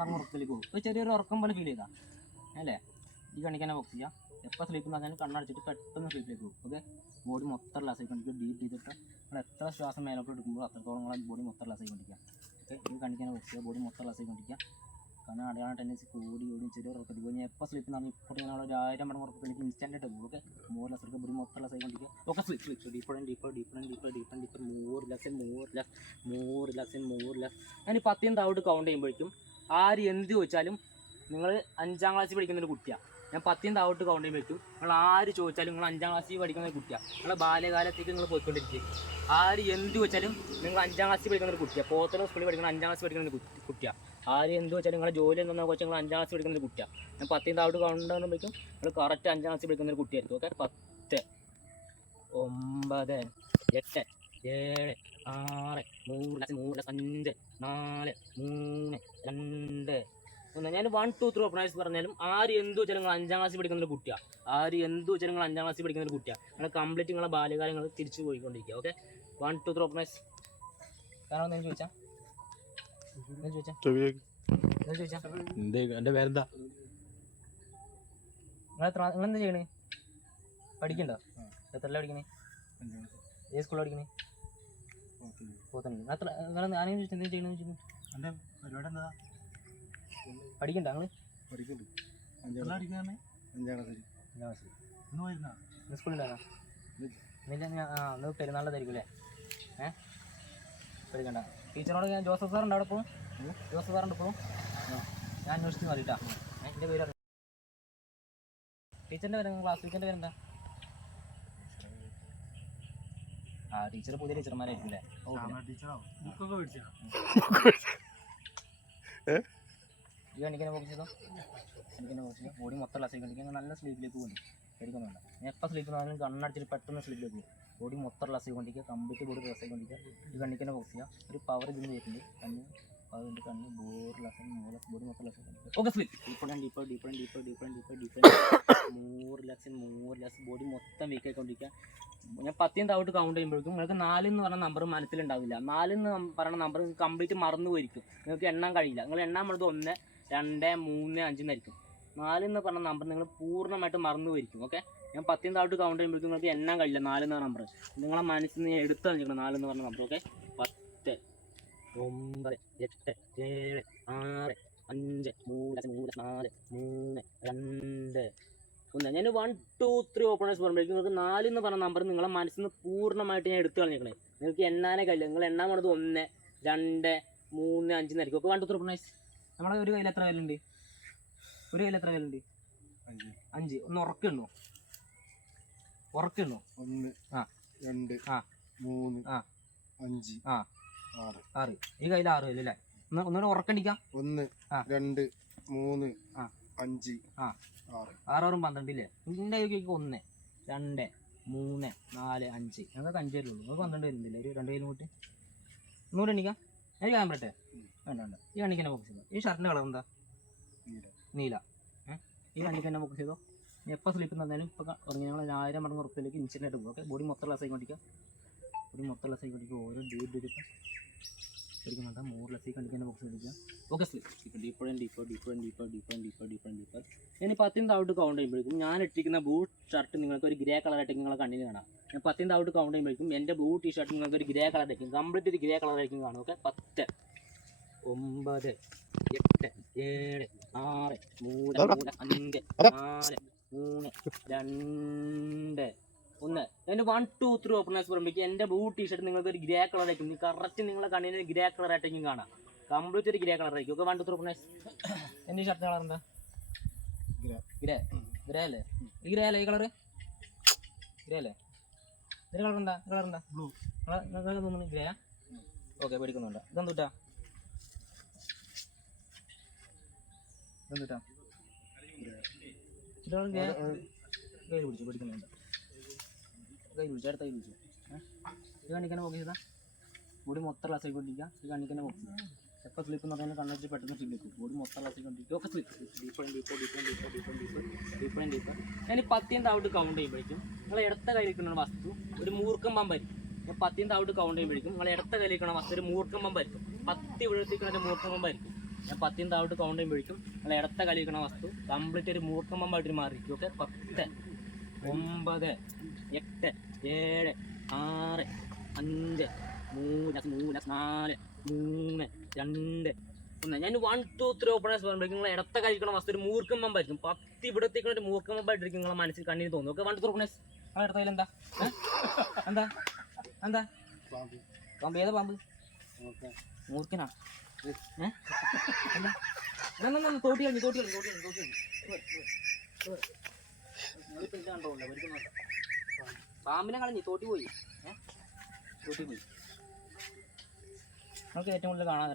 മറന്ന് ഉറക്കത്തിലേക്ക് പോകും. ഒരു ചെറിയൊരു ഉറക്കം പോലെ ഫീൽ ചെയ്താൽ അല്ലേ? ഈ കണിക്കാനെ ബോക്സ് ചെയ്യാം. എപ്പോൾ സ്ലീപ്പ് എന്ന് പറഞ്ഞാൽ കണ്ണടച്ചിട്ട് പെട്ടെന്ന് സ്ലീപ്പിലേക്ക് പോകും. ഓക്കെ, ബോഡി മൊത്തം റിലാക്സ് ആയിക്കൊണ്ടിരിക്കും. ഡീപ്പ് ചെയ്തിട്ട് നിങ്ങൾ എത്ര ശ്വാസം മേലോട്ട് എടുക്കുമ്പോൾ അത്രത്തോളം നിങ്ങളെ ബോഡി മൊത്തം റിലാക്സ് ആയിക്കൊണ്ടിരിക്കുക. ഓക്കെ, ഈ കണിക്കാനെ ബോക്സ് ചെയ്യുക. ബോഡി മൊത്തം റിലാക്സ് ആയിക്കൊണ്ടിരിക്കുക. കാരണം അടയാളം ടെൻഡൻസി കൂടി ചെറിയ ഉറക്കത്തിൽ പോയി എപ്പോൾ സ്ലീപ്പ് എന്ന് പറഞ്ഞാൽ ഇപ്പോൾ ഞാൻ ഒരു 1000 മടങ്ങ് ഉറക്കത്തിലേക്ക് ഇൻസ്റ്റൻ്റ് ആയിട്ട് പോകും. ഓക്കെ, മോർ ലെസ് ബോഡി മൊത്തം റിലാക്സ് ആയിക്കൊണ്ടിരിക്കുക. Okay, sleep sleep deeper and deeper deeper and deeper deeper and deeper more relax more relax more relax more relax. ഞാൻ 10 താവോട്ട് കൗണ്ട് ചെയ്യുമ്പോഴേക്കും ആര് എന്ത് ചോദിച്ചാലും നിങ്ങൾ 5ാം ക്ലാസ്സിൽ പഠിക്കുന്ന ഒരു കുട്ടിയാണ്. ഞാൻ 10 താവോട്ട് കൗണ്ട് ചെയ്യുമ്പോഴേക്കും നിങ്ങൾ ആര് ചോദിച്ചാലും നിങ്ങൾ 5ാം ക്ലാസ്സിൽ പഠിക്കുന്ന ഒരു കുട്ടിയാണ്. നിങ്ങളെ ബാല്യകാലത്തേക്ക് നിങ്ങൾ പോയിക്കൊണ്ടിരിക്കുക. ആര് എന്ത് ചോദിച്ചാലും നിങ്ങൾ 5ാം ക്ലാസ്സിൽ പഠിക്കുന്ന ഒരു കുട്ടിയാണ്. പോത്തന സ്കൂളിൽ പഠിക്കുന്ന 5ാം ക്ലാസ്സിൽ പഠിക്കുന്ന ഒരു കുട്ടിയാണ്. ആര് എന്ത് വെച്ചാൽ നിങ്ങളുടെ ജോലി എന്താണെന്ന് വെച്ചാൽ നിങ്ങൾ 5ാം ക്ലാസ്സിൽ പഠിക്കുന്ന ഒരു കുട്ടിയാണ്. ഞാൻ 10 താവോട്ട് കൗണ്ട് ചെയ്യുമ്പോഴേക്കും നിങ്ങൾ കറക്റ്റ് 5ാം ക്ലാസ്സിൽ പഠിക്കുന്ന ഒരു കുട്ടിയായിരിക്കും. ഓക്കെ, 10 9 8 7 6 3 5 4 3 2 1. ഞാൻ 1 2 3 ഓപ്പണേഴ്സ് പറഞ്ഞാലും ആര് എന്ത് വെച്ചാൽ നിങ്ങൾ 5ാം ക്ലാസ്സിൽ പഠിക്കുന്ന ഒരു കുട്ടിയാണ്. ആര് എന്ത് വെച്ചാൽ നിങ്ങൾ 5ാം ക്ലാസ്സിൽ പഠിക്കുന്ന ഒരു കുട്ടിയാണ്. നിങ്ങൾ കംപ്ലീറ്റ് നിങ്ങളെ ബാല്യകാലങ്ങൾ തിരിച്ചു പോയിക്കൊണ്ടിരിക്കുക. Okay, 1 2 3 openers. കാരണം ഞാൻ ചോദിച്ചാൽ എൻ്റെ പേരെന്താ? നിങ്ങളെന്താ ചെയ്യണേ? പഠിക്കണ്ടോ? എത്രല്ല പഠിക്കണേ? ഏത് സ്കൂളിൽ പഠിക്കണേ? പോത്തന്നെ. ആരെയും ചോദിച്ചാൽ എന്താ ചെയ്യണമെന്ന് ചോദിച്ചു. എൻ്റെ പരിപാടി എന്താ? പഠിക്കണ്ട നിങ്ങൾ? സ്കൂളിലാണോ? പെരുന്നാളിൻ്റെ ആയിരിക്കും അല്ലേ? പഠിക്കണ്ട. ടീച്ചറോട് ഞാൻ ജോസഫ് സാറുണ്ട് അവിടെ പോകും. ജോസഫ് സാറുണ്ട് ഇപ്പോഴും. ഞാൻ അന്വേഷിച്ച് മതിട്ടാ. എൻ്റെ പേര് ടീച്ചറിൻ്റെ പേര്, ക്ലാസ് ടീച്ചറിൻ്റെ പേരെന്താ? ടീച്ചർ പുതിയ ടീച്ചർമാരായിരിക്കും അല്ലേ? ഈ കണിക്കനെ ഫോക്കസ് ചെയ്തോ. കണിക്കനെ ഫോക്കസ് ചെയ്തോ. ബോഡി മൊത്തം ലാസ് കണിക്കാൻ നല്ല സ്ലീപ്പിലേക്ക് പോകുന്നു. പേടിക്കുന്നുണ്ട്. ഞാൻ എപ്പോൾ സ്ലീപ്പ് ആണെങ്കിലും കണ്ണടിച്ചിട്ട് പെട്ടെന്ന് സ്ലീപ്പിലേക്ക് പോകും. ബോഡി മൊത്തം റിലാക്സ് ചെയ്തുകൊണ്ടിരിക്കുക. കംപ്ലീറ്റ് ബോഡി റിലാക്സ് ചെയ്തുകൊണ്ടിരിക്കുക. ഈ കണ്ണിക്കന്നെ ഫോക്കസ് ചെയ്യുക. ഒരു പവർ ഇതിന് വരുന്നുണ്ട്. കണ്ണ് പവർ ഉണ്ട്. കണ്ണ് ബോഡി റിലാക്സ് ബോഡി മൊത്തം റിലാക്സ് ചെയ്തുകൊണ്ടിരിക്കുക. Okay, sleep deeper and deeper deeper and deeper deeper and deeper deeper more relax body മൊത്തം വീക്ക് ആയിക്കൊണ്ടിരിക്കുക. ഞാൻ 10 താവോട്ട് കൗണ്ട് ചെയ്യുമ്പോഴേക്കും നിങ്ങൾക്ക് 4 എന്ന് പറഞ്ഞ നമ്പർ മനസ്സിലുണ്ടാവില്ല. 4 എന്ന് പറയുന്ന നമ്പർ കംപ്ലീറ്റ് മറന്നു പോയിരിക്കും. നിങ്ങൾക്ക് എണ്ണാൻ കഴിയില്ല. നിങ്ങൾ എണ്ണാൻ വേണ്ടത് 1 2 3 5 എന്നായിരിക്കും. 4 എന്ന് പറഞ്ഞ നമ്പർ നിങ്ങൾ പൂർണ്ണമായിട്ട് മറന്നു പോയിരിക്കും. ഓക്കെ, ഞാൻ 10 താവോട്ട് കൗണ്ട് ചെയ്യുമ്പോഴേക്കും നിങ്ങൾക്ക് എണ്ണാൻ കഴിയില്ല. 4 എന്ന നമ്പർ നിങ്ങളെ മനസ്സിൽ നിന്ന് എടുത്ത് കളിക്കണം. 4 എന്ന് പറഞ്ഞ നമ്പർ. ഓക്കെ, 10 9 8 7 6 5 3 4 3 2 1. ഞാൻ 1 2 3 ഓപ്പണേഴ്സ് പറയുമ്പോഴേക്കും നിങ്ങൾക്ക് 4 എന്ന് പറഞ്ഞ നമ്പർ നിങ്ങളെ മനസ്സിൽ നിന്ന് പൂർണ്ണമായിട്ട് ഞാൻ എടുത്ത് കളഞ്ഞേക്കണേ. നിങ്ങൾക്ക് എണ്ണാനേ കഴിയില്ല. നിങ്ങൾ എണ്ണാൻ വേണ്ടത് 1 2 3 5 എന്നായിരിക്കും. അപ്പോൾ 1 2 3 ഓപ്പണേഴ്സ്. നമ്മുടെ ഒരു കയ്യിൽ എത്ര വിലുണ്ട്? ഒരു കയ്യിൽ എത്ര വിലുണ്ട്? 5. ഒന്ന് ഉറക്കുണ്ടോ? 1 2 3 5 6. ഈ കയ്യിൽ 6 വില അല്ലേ? ഒന്നുകൂടെ ഉറക്കണ്ടിക്കാം. 1 2 3 5 6 12 ഇല്ലേ? ഇതിൻ്റെ കൈക്ക് 1 2 3 4 5. ഞങ്ങൾക്ക് 5 വരുള്ളൂ. നിങ്ങൾക്ക് 12 വരുന്നില്ല. ഒരു 2 കയ്യിൽ കൂട്ടി ഒന്നുകൂടെ എണ്ണിക്കാം. എനിക്ക് കാണാൻ പറ്റേ? വേണ്ട. ഈ കണ്ണിക്കന്നെ ഫോക്കസ് ചെയ്തോ. ഈ ഷർട്ടിൻ്റെ കളർ എന്താ? നീല. ഈ കണ്ണിക്കന്നെ ഫോക്കസ് ചെയ്തോ. എപ്പോൾ സ്ലീപ്പ് തന്നാലും ഇപ്പോൾ ഉറങ്ങി ഞങ്ങൾ 1000 മടങ്ങ് ഉറപ്പിലേക്ക് ഇൻസ്റ്റൻ്റ് ആയിട്ട് പോകും. ഓക്കെ, ബോഡി മൊത്തം ലെസ് ആയിക്കൊണ്ടിരിക്കുക. ബോഡി മൊത്തം ലെസ് ആയിക്കൊണ്ടിരിക്കുക. ഓരോ ഡീപ്പ് പഠിക്കുന്നുണ്ട്. മോർ ലെസ് കണ്ടിക്കാൻ ബോക്സ് പഠിക്കുക. Okay, sleep deeper and deeper deeper and deeper deeper and deeper deeper and deeper. ഞാൻ 10 താവോട്ട് കൗണ്ട് ചെയ്യുമ്പോഴേക്കും ഞാൻ ഇട്ടിരിക്കുന്ന ബൂട്ട് ഷർട്ട് നിങ്ങൾക്ക് ഒരു ഗ്രേ കളറായിട്ട് നിങ്ങളെ കണ്ണിന് കാണാം. ഞാൻ 10 താവോട്ട് കൗണ്ട് ചെയ്യുമ്പോഴേക്കും എൻ്റെ ബൂട്ട് ടീ ഷർട്ട് നിങ്ങൾക്ക് ഒരു ഗ്രേ കളറായിരിക്കും. കംപ്ലീറ്റ് ഒരു ഗ്രേ കളറായിരിക്കും കാണും. ഓക്കെ, 10 9 8 7 6 3 5 4 3 2 1. എൻ്റെ 1 2 3 ഓപ്പണേഴ്സ് പറയുമ്പോഴേക്കും എൻ്റെ ബൂട്ട് ടീ ഷർട്ട് നിങ്ങൾക്ക് ഒരു ഗ്രേ കളറായിരിക്കും. കറക്റ്റ് നിങ്ങളെ കണ്ണിന് ഗ്രേ കളറായിട്ടേക്കും കാണാം. കംപ്ലീറ്റ് ഒരു ഗ്രേ കളറായിരിക്കും. Okay, 1 2 3 openers. എൻ്റെ ഷർട്ട് കളർ എന്താ? ഗ്രേ അല്ലേ? ഈ ഗ്രേ അല്ലേ? ഈ കളറ് ഗ്രേ അല്ലേ? ഇതിൻ്റെ കളർ എന്താ? ബ്ലൂ. നിങ്ങൾക്ക് തോന്നുന്നു ഗ്രേ? ഓക്കെ, പഠിക്കുന്നുണ്ട്. ഇതെന്തുട്ടാ? കയ്യിൽ പിടിച്ചു പഠിക്കുന്നുണ്ട്. കയ്യിൽ പിടിച്ചു. അടുത്ത കയ്യിൽ പിടിച്ചു. ഇത് കണ്ണിക്കന്നെ ഫോക്കസ് ചെയ്താൽ ബോഡി മൊത്തം ക്ലാസ് ആയിക്കൊണ്ടിരിക്കുക. ഇത് കണ്ണിക്കന്നെ ഫോക്കസ് ചെയ്യുക. എപ്പോൾ സ്ലീപ്പ് എന്ന് പറഞ്ഞാൽ കണ്ണടിച്ച് പെട്ടെന്ന് സ്ലീപ്പിലേക്ക് ബോഡി മൊത്തം ക്ലാസ് ആയിക്കൊണ്ടിരിക്കുക. ഒക്കെ sleep deeper and deeper deeper deeper deeper deeper deeper and deeper. ഞാൻ 10 താവോട്ട് കൗണ്ട് ചെയ്യുമ്പോഴേക്കും നിങ്ങൾ ഇടത്ത കയ്യിലിരിക്കുന്ന വസ്തു ഒരു മൂർക്കം പമ്പായിരിക്കും. 10 താവോട്ട് കൗണ്ട് ചെയ്യുമ്പോഴേക്കും നിങ്ങൾ ഇടത്ത കയ്യിലിരിക്കുന്ന വസ്തു ഒരു മൂർക്കം പമ്പായിരിക്കും. 10 വിഴത്തിക്കുന്ന മൂർക്കം പമ്പായിരിക്കും. ഞാൻ 10 താഴോട്ട് കൗണ്ട് ചെയ്യുമ്പോഴേക്കും നിങ്ങൾ ഇടത്ത കളിക്കണ വസ്തു കംപ്ലീറ്റ് ഒരു മൂർക്കമ്പമായിട്ട് മാറിയിരിക്കും. ഓക്കെ, 10 9 8 7 6 5 3 4 3 2 1. ഞാൻ 1 2 3 ഓപ്പണേഴ്സ് പറയുമ്പോഴേക്കും നിങ്ങൾ ഇടത്ത കഴിക്കണ വസ്തു ഒരു മൂർക്കമ്പമായിരിക്കും. 10 ഇവിടത്തേക്ക് ഒരു മൂർക്കമ്പമായിട്ടിരിക്കും നിങ്ങളെ മനസ്സിൽ കണ്ണിന് തോന്നും. Okay, 1 2 openers. നിങ്ങളെ ഇടത്തതിൽ എന്താ എന്താ എന്താ പാമ്പ്? ഏതാ പാമ്പ്? മൂർക്കനാ? തോട്ടി കളഞ്ഞു പാമ്പിനെ കളഞ്ഞു, തോട്ടി പോയി. നമുക്ക് ഏറ്റവും കൂടുതൽ കാണാൻ